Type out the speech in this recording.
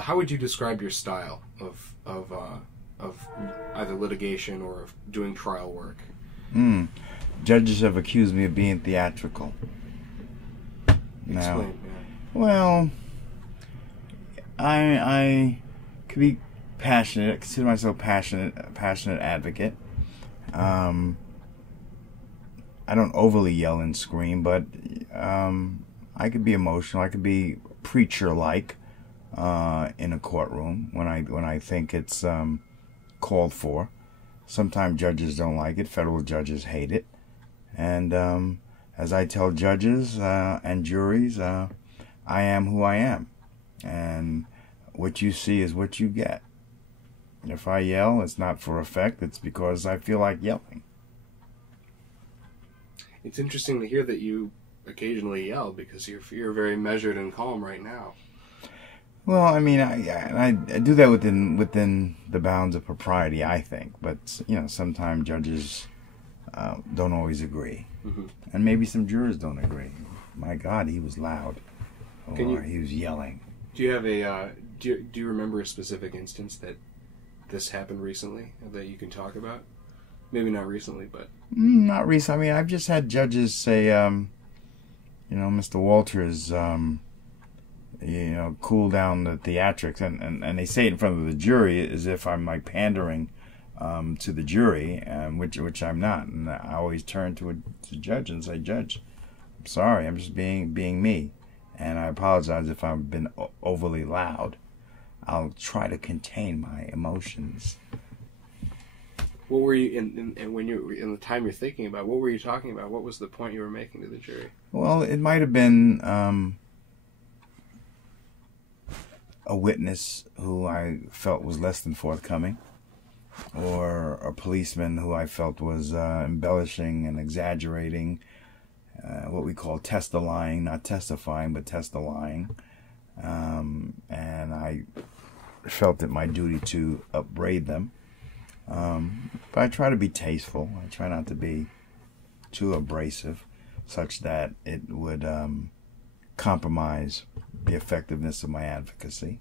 how would you describe your style of either litigation or of doing trial work? Judges have accused me of being theatrical. Explain. Now, well, I could be passionate. I consider myself a passionate advocate. I don't overly yell and scream, but I could be emotional. I could be preacher-like in a courtroom when I think it's called for. Sometimes judges don't like it. Federal judges hate it. And as I tell judges and juries, I am who I am. And what you see is what you get. If I yell, it's not for effect. It's because I feel like yelling. It's interesting to hear that you occasionally yell, because you're very measured and calm right now. Well, I mean, I do that within the bounds of propriety, I think. But sometimes judges don't always agree, and maybe some jurors don't agree. My God, he was loud, or he was yelling. Do you have do you remember a specific instance that this happened recently that you can talk about? Maybe not recently, but not recently. I mean, I've just had judges say, Mr. Walters, cool down the theatrics, and they say it in front of the jury as if I'm like pandering to the jury, which I'm not. And I always turn to the judge and say, Judge, I'm sorry, I'm just being me, and I apologize if I've been overly loud. I'll try to contain my emotions. What were you in the time you're thinking about? What were you talking about? What was the point you were making to the jury? Well, it might have been a witness who I felt was less than forthcoming, or a policeman who I felt was embellishing and exaggerating, what we call test-a-lying, not testifying, but test-a-lying. And I felt it my duty to upbraid them. But I try to be tasteful. I try not to be too abrasive, such that it would compromise the effectiveness of my advocacy.